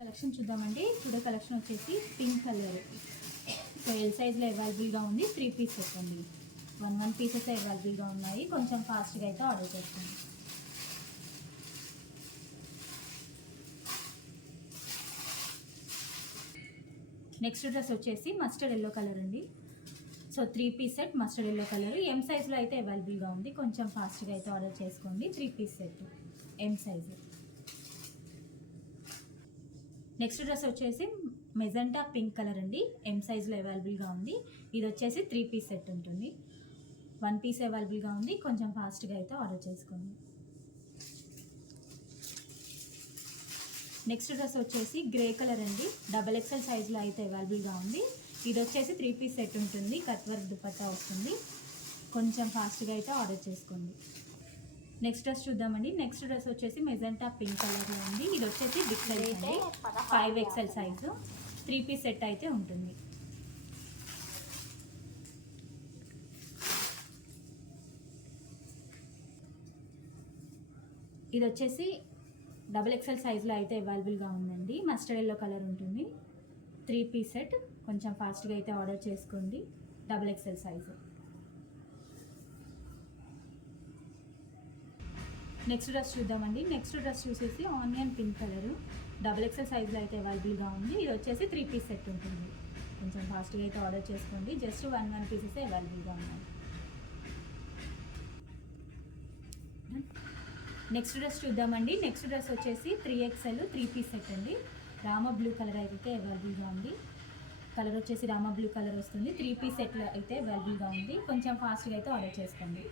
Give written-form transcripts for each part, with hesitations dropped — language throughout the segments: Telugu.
కలెక్షన్ చూద్దామండి. టుడే కలెక్షన్ వచ్చేసి పింక్ కలర్. సో ఎల్ సైజ్లో అవైలబుల్గా ఉంది. 3 పీస్ సెట్ అండి. 1 పీసెస్ అవైలబుల్గా ఉన్నాయి. కొంచెం ఫాస్ట్గా అయితే ఆర్డర్ చేస్తాను. నెక్స్ట్ డ్రెస్ వచ్చేసి మస్టర్డ్ ఎల్లో కలర్ అండి. So 3 piece set mustard yellow colour. M సైజ్లో అయితే అవైలబుల్గా ఉంది. కొంచెం ఫాస్ట్గా అయితే ఆర్డర్ చేసుకోండి. 3 piece set M size. Next dress వచ్చేసి మెజెంటా పింక్ కలర్ అండి. ఎం సైజ్లో అవైలబుల్గా ఉంది. ఇది వచ్చేసి 3 పీస్ సెట్ ఉంటుంది. 1 పీస్ అవైలబుల్గా ఉంది. కొంచెం ఫాస్ట్గా అయితే ఆర్డర్ చేసుకోండి. నెక్స్ట్ డ్రెస్ వచ్చేసి గ్రే కలర్ అండి. XXL సైజ్లో అయితే అవైలబుల్గా ఉంది. ఇది వచ్చేసి 3 పీస్ సెట్ ఉంటుంది. కట్ వర్క్ దుపట్టా వస్తుంది. కొంచెం ఫాస్ట్గా అయితే ఆర్డర్ చేసుకోండి. నెక్స్ట్ డ్రెస్ చూద్దామండి. నెక్స్ట్ డ్రెస్ వచ్చేసి మెజెంటా పింక్ కలర్లో ఉంది. ఇది వచ్చేసి బిగ్ సైజ్ అండి. 5XL సైజు 3 పీస్ సెట్ అయితే ఉంటుంది. ఇది వచ్చేసి XXL సైజులో అయితే అవైలబుల్గా ఉందండి. మస్టర్డ్ ఎల్లో కలర్ ఉంటుంది. 3 పీస్ సెట్. కొంచెం ఫాస్ట్గా అయితే ఆర్డర్ చేసుకోండి. XXL size. నెక్స్ట్ డ్రెస్ చూద్దామండి. నెక్స్ట్ డ్రెస్ చూసేసి ఆనియన్ పింక్ కలరు. XXL సైజులో అయితే అవైలబుల్గా ఉంది. ఇది వచ్చేసి 3 పీస్ సెట్ ఉంటుంది. కొంచెం ఫాస్ట్గా అయితే ఆర్డర్ చేసుకోండి. జస్ట్ 1 పీసెస్ అవైలబుల్గా ఉన్నాయి. నెక్స్ట్ డ్రెస్ చూద్దామండి. నెక్స్ట్ డ్రెస్ వచ్చేసి 3XL 3 పీస్ సెట్ అండి. రామ బ్లూ కలర్ అయితే అవైలబుల్గా ఉంది. కలర్ వచ్చేసి రామ బ్లూ కలర్ వస్తుంది. 3 పీస్ సెట్లో అయితే అవైలబుల్గా ఉంది. కొంచెం ఫాస్ట్గా అయితే ఆర్డర్ చేసుకోండి.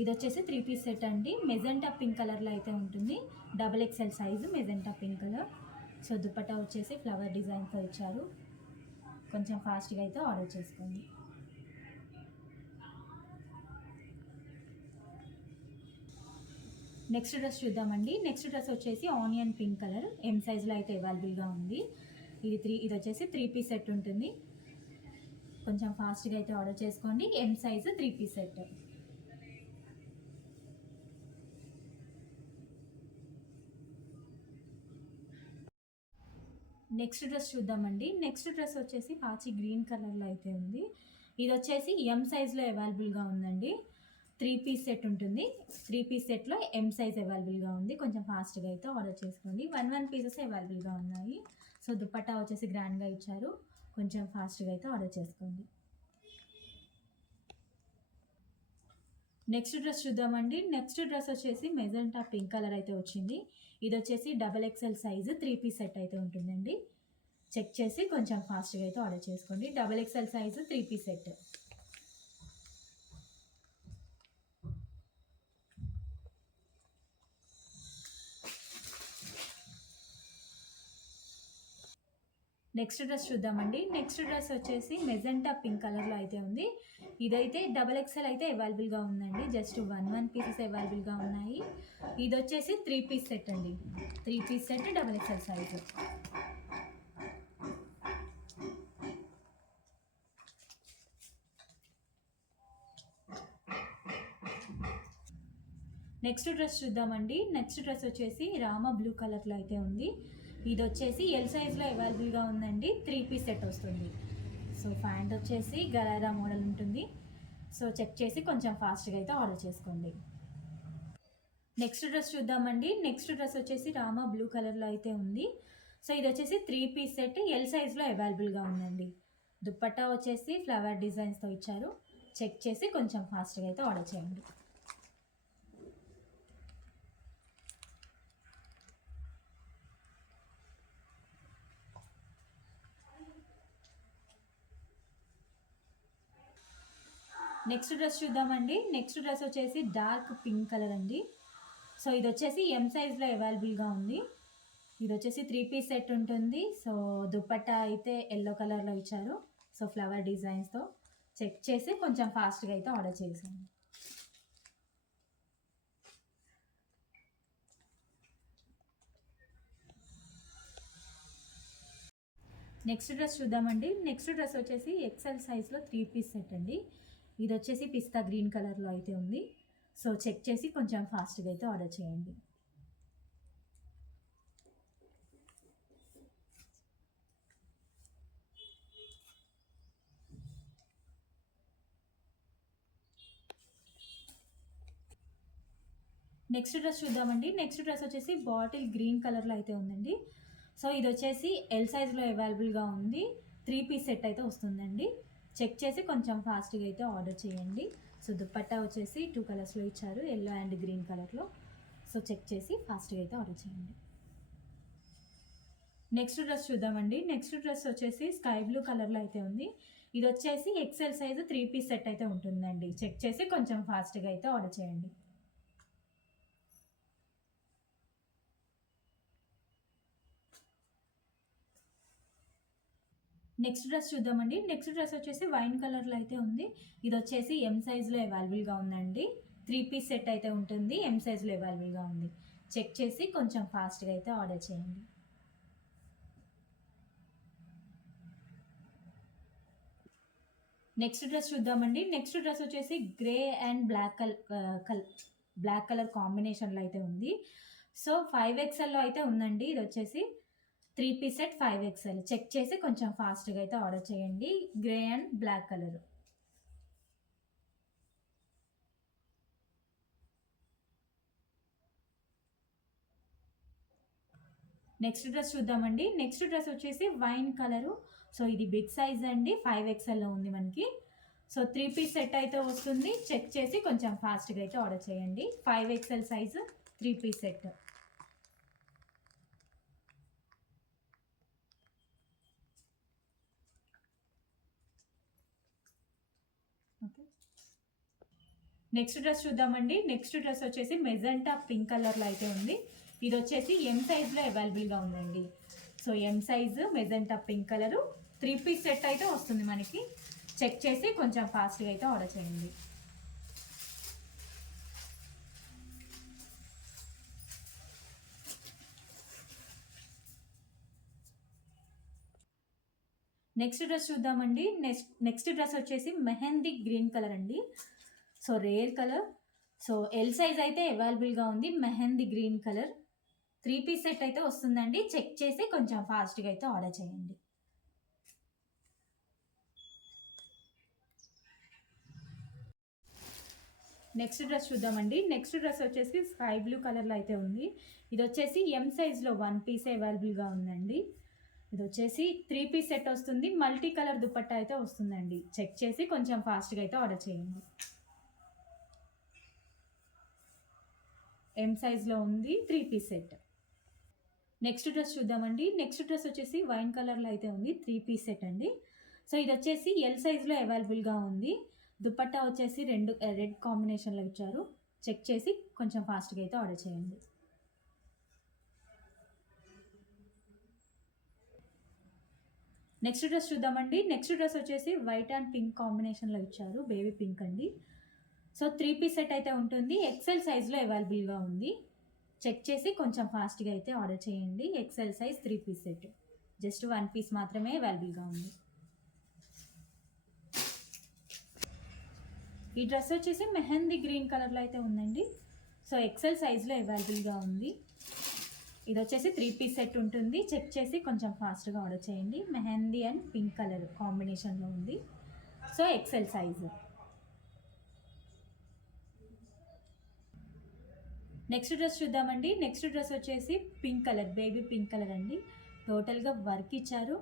ఇది వచ్చేసి 3 పీస్ సెట్ అండి. మెజెంటా పింక్ కలర్లో అయితే ఉంటుంది. XXL size magenta pink colour. So dupatta వచ్చేసి ఫ్లవర్ డిజైన్తో ఇచ్చారు. కొంచెం ఫాస్ట్గా అయితే ఆర్డర్ చేసుకోండి. నెక్స్ట్ డ్రెస్ చూద్దామండి. నెక్స్ట్ డ్రెస్ వచ్చేసి ఆనియన్ పింక్ కలర్. ఎం సైజులో అయితే అవైలబుల్గా ఉంది. ఇది వచ్చేసి 3 పీస్ సెట్ ఉంటుంది. కొంచెం ఫాస్ట్గా అయితే ఆర్డర్ చేసుకోండి. M size 3 piece set. Next dress చూద్దామండి. నెక్స్ట్ డ్రెస్ వచ్చేసి పాచి గ్రీన్ కలర్లో అయితే ఉంది. ఇది వచ్చేసి ఎం సైజ్లో అవైలబుల్గా ఉందండి. 3 పీస్ సెట్ ఉంటుంది. 3 పీస్ సెట్లో ఎం సైజ్ అవైలబుల్గా ఉంది. కొంచెం ఫాస్ట్గా అయితే ఆర్డర్ చేసుకోండి. 1 పీసెస్ అవైలబుల్గా ఉన్నాయి. సో దుపట్టా వచ్చేసి గ్రాండ్గా ఇచ్చారు. కొంచెం ఫాస్ట్గా అయితే ఆర్డర్ చేసుకోండి. నెక్స్ట్ డ్రెస్ చూద్దామండి. నెక్స్ట్ డ్రెస్ వచ్చేసి మెజెంటా పింక్ కలర్ అయితే వచ్చింది. ఇది వచ్చేసి XXL సైజు 3 పీస్ సెట్ అయితే ఉంటుందండి. చెక్ చేసి కొంచెం ఫాస్ట్గా అయితే ఆర్డర్ చేసుకోండి. XXL size 3 piece set. Next dress చూద్దామండి. నెక్స్ట్ డ్రెస్ వచ్చేసి మెజెంటా పింక్ కలర్లో అయితే ఉంది. ఇదైతే XXL అయితే అవైలబుల్గా ఉందండి. జస్ట్ 1 పీసెస్ అవైలబుల్గా ఉన్నాయి. ఇది వచ్చేసి 3 పీస్ సెట్ అండి. 3 piece set XXL size. Next dress చూద్దామండి. నెక్స్ట్ డ్రెస్ వచ్చేసి రామ బ్లూ కలర్లో అయితే ఉంది. ఇది వచ్చేసి ఎల్ సైజ్లో అవైలబుల్గా ఉందండి. 3 పీస్ సెట్ వస్తుంది. సో ప్యాంట్ వచ్చేసి గరారా మోడల్ ఉంటుంది. సో చెక్ చేసి కొంచెం ఫాస్ట్గా అయితే ఆర్డర్ చేసుకోండి. నెక్స్ట్ డ్రెస్ చూద్దామండి. నెక్స్ట్ డ్రెస్ వచ్చేసి రామ బ్లూ కలర్లో అయితే ఉంది. సో ఇది వచ్చేసి 3 పీస్ సెట్ ఎల్ సైజ్లో అవైలబుల్గా ఉందండి. దుపట్టా వచ్చేసి ఫ్లవర్ డిజైన్స్తో ఇచ్చారు. చెక్ చేసి కొంచెం ఫాస్ట్గా అయితే ఆర్డర్ చేయండి. నెక్స్ట్ డ్రెస్ చూద్దామండి. నెక్స్ట్ డ్రెస్ వచ్చేసి డార్క్ పింక్ కలర్ అండి. సో ఇది వచ్చేసి ఎం సైజ్లో అవైలబుల్గా ఉంది. ఇది వచ్చేసి 3 పీస్ సెట్ ఉంటుంది. సో దుపట్టా అయితే ఎల్లో కలర్లో ఇచ్చారు. సో ఫ్లవర్ డిజైన్స్తో చెక్ చేసి కొంచెం ఫాస్ట్గా అయితే ఆర్డర్ చేసాను. నెక్స్ట్ డ్రెస్ చూద్దామండి. నెక్స్ట్ డ్రెస్ వచ్చేసి XL సైజ్లో 3 పీస్ సెట్ అండి. ఇది వచ్చేసి పిస్తా గ్రీన్ కలర్లో అయితే ఉంది. సో చెక్ చేసి కొంచెం ఫాస్ట్గా అయితే ఆర్డర్ చేయండి. నెక్స్ట్ డ్రెస్ చూద్దామండి. నెక్స్ట్ డ్రెస్ వచ్చేసి బాటిల్ గ్రీన్ కలర్లో అయితే ఉందండి. సో ఇది వచ్చేసి ఎల్ సైజ్లో అవైలబుల్గా ఉంది. 3 పీస్ సెట్ అయితే వస్తుందండి. చెక్ చేసి కొంచెం ఫాస్ట్గా అయితే ఆర్డర్ చేయండి. సో దుప్పట్టా వచ్చేసి 2 కలర్స్లో ఇచ్చారు, ఎల్లో అండ్ గ్రీన్ కలర్లో. సో చెక్ చేసి ఫాస్ట్గా అయితే ఆర్డర్ చేయండి. నెక్స్ట్ డ్రెస్ చూద్దామండి. నెక్స్ట్ డ్రెస్ వచ్చేసి స్కై బ్లూ కలర్లో అయితే ఉంది. ఇది వచ్చేసి ఎక్సెల్ సైజ్ 3 పీస్ సెట్ అయితే ఉంటుందండి. చెక్ చేసి కొంచెం ఫాస్ట్గా అయితే ఆర్డర్ చేయండి. నెక్స్ట్ డ్రెస్ చూద్దామండి. నెక్స్ట్ డ్రెస్ వచ్చేసి వైన్ కలర్లో అయితే ఉంది. ఇది వచ్చేసి ఎం సైజ్లో అవైలబుల్గా ఉందండి. 3 పీస్ సెట్ అయితే ఉంటుంది. ఎం సైజ్లో అవైలబుల్గా ఉంది. చెక్ చేసి కొంచెం ఫాస్ట్గా అయితే ఆర్డర్ చేయండి. నెక్స్ట్ డ్రెస్ చూద్దామండి. నెక్స్ట్ డ్రెస్ వచ్చేసి గ్రే అండ్ బ్లాక్ కలర్ కాంబినేషన్లో అయితే ఉంది. సో 5XLలో అయితే ఉందండి. ఇది వచ్చేసి 3 పీస్ సెట్ 5XL. చెక్ చేసి కొంచెం ఫాస్ట్గా అయితే ఆర్డర్ చేయండి. Grey and black colour. Next dress చూద్దామండి. నెక్స్ట్ డ్రెస్ వచ్చేసి వైన్ కలరు. సో ఇది బిగ్ సైజ్ అండి, 5XLలో ఉంది మనకి. సో 3 పీస్ సెట్ అయితే వస్తుంది. చెక్ చేసి కొంచెం ఫాస్ట్గా అయితే ఆర్డర్ చేయండి. 5XL size 3 piece set. Next dress చూద్దామండి. నెక్స్ట్ డ్రెస్ వచ్చేసి మెజెంటా పింక్ కలర్లో అయితే ఉంది. ఇది వచ్చేసి ఎం సైజ్లో అవైలబుల్గా ఉందండి. So M size magenta pink colour 3 piece set అయితే వస్తుంది మనకి. చెక్ చేసి కొంచెం ఫాస్ట్గా అయితే ఆర్డర్ చేయండి. నెక్స్ట్ డ్రెస్ చూద్దామండి. నెక్స్ట్ డ్రెస్ వచ్చేసి మెహందీ గ్రీన్ కలర్ అండి. So rare colour. So L size అయితే అవైలబుల్గా ఉంది. Mehndi green colour 3 piece set అయితే వస్తుందండి. చెక్ చేసి కొంచెం ఫాస్ట్గా అయితే ఆర్డర్ చేయండి. నెక్స్ట్ డ్రెస్ చూద్దామండి. నెక్స్ట్ డ్రెస్ వచ్చేసి స్కై బ్లూ కలర్లో అయితే ఉంది. ఇది వచ్చేసి ఎం సైజ్లో 1 పీస్ అవైలబుల్గా ఉందండి. ఇది వచ్చేసి 3 పీస్ సెట్ వస్తుంది. మల్టీ కలర్ దుపట్టా అయితే వస్తుందండి. చెక్ చేసి కొంచెం ఫాస్ట్గా అయితే ఆర్డర్ చేయండి. ఎం సైజ్లో ఉంది, 3 పీస్ సెట్. నెక్స్ట్ డ్రెస్ చూద్దామండి. నెక్స్ట్ డ్రెస్ వచ్చేసి వైన్ కలర్లో అయితే ఉంది. 3 పీస్ సెట్ అండి. సో ఇది వచ్చేసి ఎల్ సైజ్లో అవైలబుల్గా ఉంది. దుపట్టా వచ్చేసి రెడ్ కాంబినేషన్లో ఇచ్చారు. చెక్ చేసి కొంచెం ఫాస్ట్గా అయితే ఆర్డర్ చేయండి. నెక్స్ట్ డ్రెస్ చూద్దామండి. నెక్స్ట్ డ్రెస్ వచ్చేసి వైట్ అండ్ పింక్ కాంబినేషన్లో ఇచ్చారు. బేబీ పింక్ అండి. సో 3 పీస్ సెట్ అయితే ఉంటుంది. ఎక్సెల్ సైజ్లో అవైలబుల్గా ఉంది. చెక్ చేసి కొంచెం ఫాస్ట్గా అయితే ఆర్డర్ చేయండి. XL size 3 piece set. Just 1 piece మాత్రమే అవైలబుల్గా ఉంది. ఈ డ్రెస్ వచ్చేసి మెహందీ గ్రీన్ కలర్లో అయితే ఉందండి. సో ఎక్సెల్ సైజ్లో అవైలబుల్గా ఉంది. ఇది వచ్చేసి 3 పీస్ సెట్ ఉంటుంది. చెక్ చేసి కొంచెం ఫాస్ట్గా ఆర్డర్ చేయండి. మెహందీ అండ్ పింక్ కలర్ కాంబినేషన్లో ఉంది. So XL size. Next dress చూద్దామండి. నెక్స్ట్ డ్రెస్ వచ్చేసి pink colour, baby pink colour అండి. టోటల్గా వర్క్ ఇచ్చారు.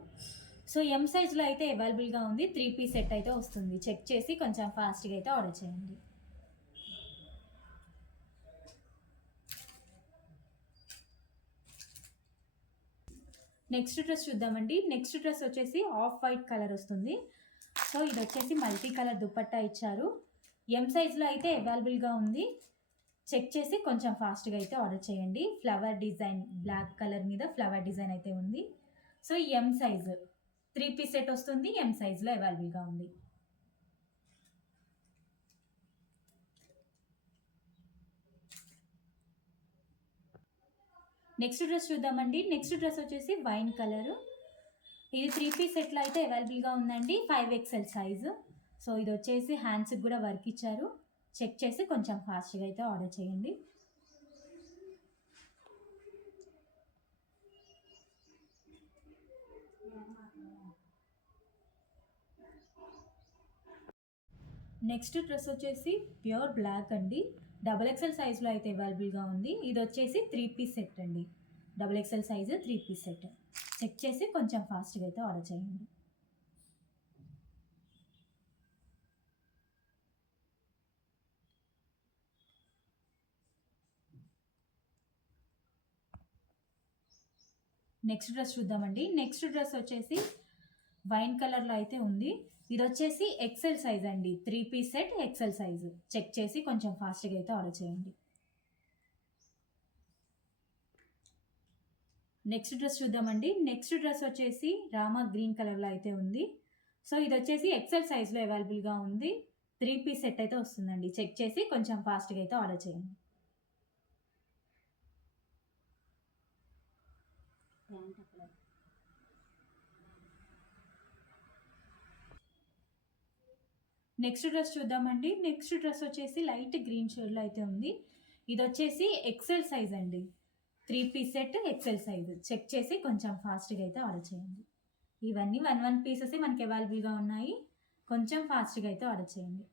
సో ఎం సైజ్లో అయితే అవైలబుల్గా ఉంది. 3 పీస్ సెట్ అయితే వస్తుంది. చెక్ చేసి కొంచెం ఫాస్ట్గా అయితే ఆర్డర్ చేయండి. నెక్స్ట్ డ్రెస్ చూద్దామండి. నెక్స్ట్ డ్రెస్ వచ్చేసి ఆఫ్ వైట్ కలర్ వస్తుంది. సో ఇది వచ్చేసి మల్టీ కలర్ దుపట్టా ఇచ్చారు. ఎం సైజ్లో అయితే అవైలబుల్గా ఉంది. చెక్ చేసి కొంచెం ఫాస్ట్గా అయితే ఆర్డర్ చేయండి. ఫ్లవర్ డిజైన్, బ్లాక్ కలర్ మీద ఫ్లవర్ డిజైన్ అయితే ఉంది. So M size 3 piece set వస్తుంది. ఎం సైజ్లో అవైలబుల్గా ఉంది. నెక్స్ట్ డ్రెస్ చూద్దామండి. నెక్స్ట్ డ్రెస్ వచ్చేసి వైన్ కలరు. ఇది 3 పీస్ సెట్లో అయితే అవైలబుల్గా ఉందండి. 5XL size. సో ఇది వచ్చేసి హ్యాండ్స్కి కూడా వర్క్ ఇచ్చారు. చెక్ చేసి కొంచెం ఫాస్ట్గా అయితే ఆర్డర్ చేయండి. నెక్స్ట్ డ్రెస్ వచ్చేసి ప్యూర్ బ్లాక్ అండి. XXL సైజ్లో అయితే అవైలబుల్గా ఉంది. ఇది వచ్చేసి 3 పీస్ సెట్ అండి. XXL size 3 piece set. Check చేసి కొంచెం ఫాస్ట్గా అయితే ఆర్డర్ చేయండి. నెక్స్ట్ డ్రెస్ చూద్దామండి. నెక్స్ట్ డ్రెస్ వచ్చేసి వైన్ కలర్లో అయితే ఉంది. ఇది వచ్చేసి ఎక్సెల్ సైజ్ అండి. 3 piece set XL size. Check చేసి కొంచెం ఫాస్ట్గా అయితే ఆర్డర్ చేయండి. నెక్స్ట్ డ్రెస్ చూద్దామండి. నెక్స్ట్ డ్రెస్ వచ్చేసి రామా గ్రీన్ కలర్లో అయితే ఉంది. సో ఇది వచ్చేసి ఎక్సెల్ సైజ్లో అవైలబుల్గా ఉంది. 3 పీస్ సెట్ అయితే వస్తుందండి. చెక్ చేసి కొంచెం ఫాస్ట్గా అయితే ఆర్డర్ చేయండి. నెక్స్ట్ డ్రెస్ చూద్దామండి. నెక్స్ట్ డ్రెస్ వచ్చేసి లైట్ గ్రీన్ షేడ్లో అయితే ఉంది. ఇది వచ్చేసి ఎక్సెల్ సైజ్ అండి. 3 piece set XL size. Check చేసి కొంచెం ఫాస్ట్గా అయితే ఆర్డర్ చేయండి. ఇవన్నీ 1 పీసెస్ మనకి అవైలబుల్గా ఉన్నాయి. కొంచెం ఫాస్ట్గా అయితే ఆర్డర్ చేయండి.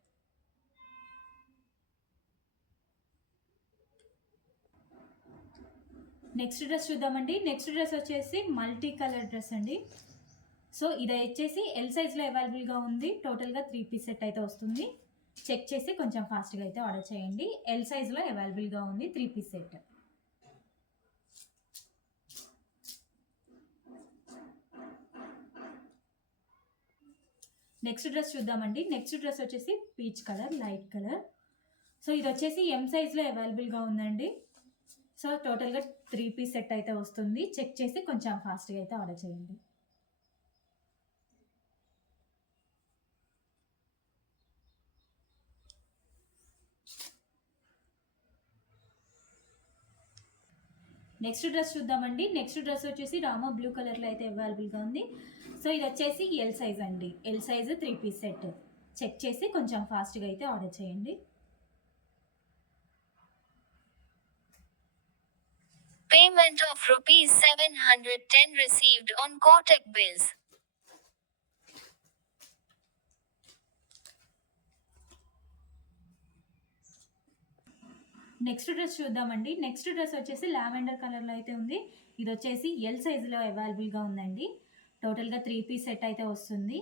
నెక్స్ట్ డ్రెస్ చూద్దామండి. నెక్స్ట్ డ్రెస్ వచ్చేసి మల్టీ కలర్ డ్రెస్ అండి. సో ఇది వచ్చేసి ఎల్ సైజ్లో అవైలబుల్గా ఉంది. టోటల్గా 3 పీస్ సెట్ అయితే వస్తుంది. చెక్ చేసి కొంచెం ఫాస్ట్గా అయితే ఆర్డర్ చేయండి. ఎల్ సైజ్లో అవైలబుల్గా ఉంది 3 పీస్ సెట్. నెక్స్ట్ డ్రెస్ చూద్దామండి. నెక్స్ట్ డ్రెస్ వచ్చేసి peach colour, light colour. So ఇది వచ్చేసి ఎం సైజ్లో అవైలబుల్గా ఉందండి. సో టోటల్గా 3 పీస్ సెట్ అయితే వస్తుంది. చెక్ చేసి కొంచెం ఫాస్ట్గా అయితే ఆర్డర్ చేయండి. నెక్స్ట్ డ్రెస్ చూద్దామండి. నెక్స్ట్ డ్రెస్ వచ్చేసి రామా బ్లూ కలర్లో అయితే అవైలబుల్గా ఉంది. సో ఇది వచ్చేసి ఎల్ సైజ్ అండి. L size 3 piece set. Check చేసి కొంచెం ఫాస్ట్గా అయితే ఆర్డర్ చేయండి. Payment of rupees 710 received on Kotak bills. Next dress చూద్దామండి. నెక్స్ట్ డ్రెస్ వచ్చేసి లావెండర్ కలర్లో అయితే ఉంది. ఇది వచ్చేసి ఎల్ సైజులో అవైలబుల్గా ఉందండి. టోటల్గా 3 పీస్ సెట్ అయితే వస్తుంది.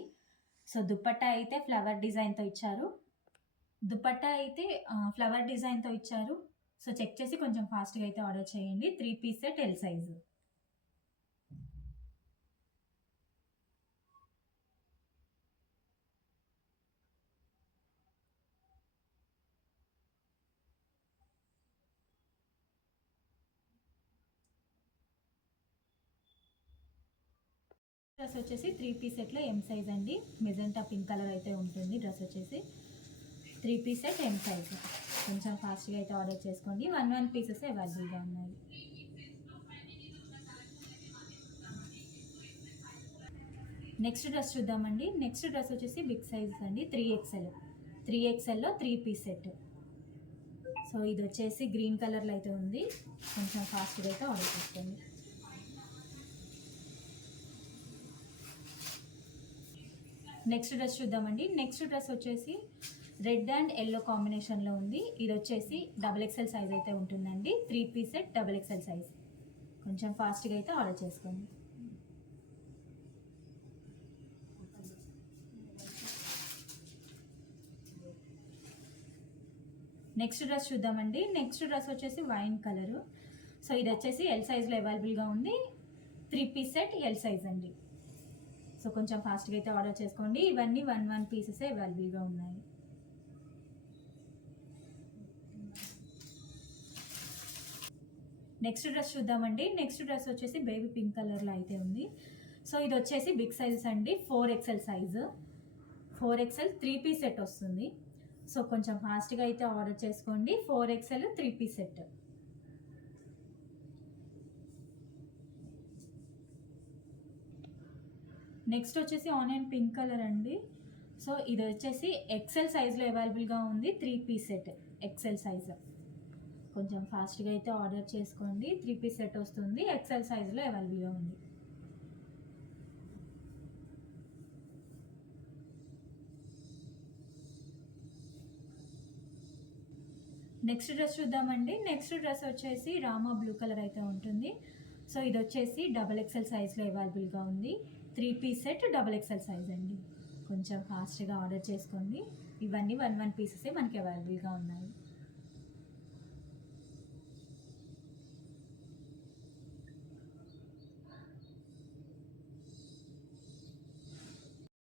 సో దుపట్టా అయితే ఫ్లవర్ డిజైన్తో ఇచ్చారు. సో చెక్ చేసి కొంచెం ఫాస్ట్గా అయితే ఆర్డర్ చేయండి. 3 piece set L size. Dress వచ్చేసి 3 పీస్ సెట్లో ఎం సైజ్ అండి. మెజెంటా పింక్ కలర్ అయితే ఉంటుంది. డ్రెస్ వచ్చేసి 3 పీస్ సెట్ ఎం సైజ్. కొంచెం ఫాస్ట్గా అయితే ఆర్డర్ చేసుకోండి. 1 పీసెస్ అవైలబుల్గా ఉన్నాయి. నెక్స్ట్ డ్రెస్ చూద్దామండి. నెక్స్ట్ డ్రెస్ వచ్చేసి బిగ్ సైజ్ అండి. 3XLలో 3 పీస్ సెట్. సో ఇది వచ్చేసి గ్రీన్ కలర్లో అయితే ఉంది. కొంచెం ఫాస్ట్గా అయితే ఆర్డర్ చేసుకోండి. నెక్స్ట్ డ్రెస్ చూద్దామండి. నెక్స్ట్ డ్రెస్ వచ్చేసి రెడ్ అండ్ ఎల్లో కాంబినేషన్లో ఉంది. ఇది వచ్చేసి XXL సైజ్ అయితే ఉంటుందండి. 3 పీస్ సెట్ XXL సైజ్. కొంచెం ఫాస్ట్గా అయితే ఆర్డర్ చేసుకోండి. నెక్స్ట్ డ్రెస్ చూద్దామండి. నెక్స్ట్ డ్రెస్ వచ్చేసి వైన్ కలరు. సో ఇది వచ్చేసి ఎల్ సైజ్లో అవైలబుల్గా ఉంది. 3 పీస్ సెట్ ఎల్ సైజ్ అండి. సో కొంచెం ఫాస్ట్గా అయితే ఆర్డర్ చేసుకోండి. ఇవన్నీ 1 పీసెస్ అవైలబుల్గా ఉన్నాయి. నెక్స్ట్ డ్రెస్ చూద్దామండి. నెక్స్ట్ డ్రెస్ వచ్చేసి బేబీ పింక్ కలర్లో అయితే ఉంది. సో ఇది వచ్చేసి బిగ్ సైజ్ అండి. 4XL size. 4XL 3 piece set వస్తుంది. సో కొంచెం ఫాస్ట్గా అయితే ఆర్డర్ చేసుకోండి. 4XL 3 piece set. నెక్స్ట్ వచ్చేసి ఆనియన్ పింక్ కలర్ అండి. సో ఇది వచ్చేసి ఎక్సెల్ సైజ్లో అవైలబుల్గా ఉంది. 3 పీస్ సెట్ ఎక్సెల్ సైజ్. కొంచెం ఫాస్ట్గా అయితే ఆర్డర్ చేసుకోండి. 3 పీస్ సెట్ వస్తుంది. ఎక్సెల్ సైజ్లో అవైలబుల్గా ఉంది. నెక్స్ట్ డ్రెస్ చూద్దామండి. నెక్స్ట్ డ్రెస్ వచ్చేసి రామా బ్లూ కలర్ అయితే ఉంటుంది. సో ఇది వచ్చేసి XXL సైజ్లో అవైలబుల్గా ఉంది. 3 పీస్ సెట్ XXL సైజ్ అండి. కొంచెం ఫాస్ట్గా ఆర్డర్ చేసుకోండి. ఇవన్నీ 1 పీసెసే మనకి అవైలబుల్గా ఉన్నాయి.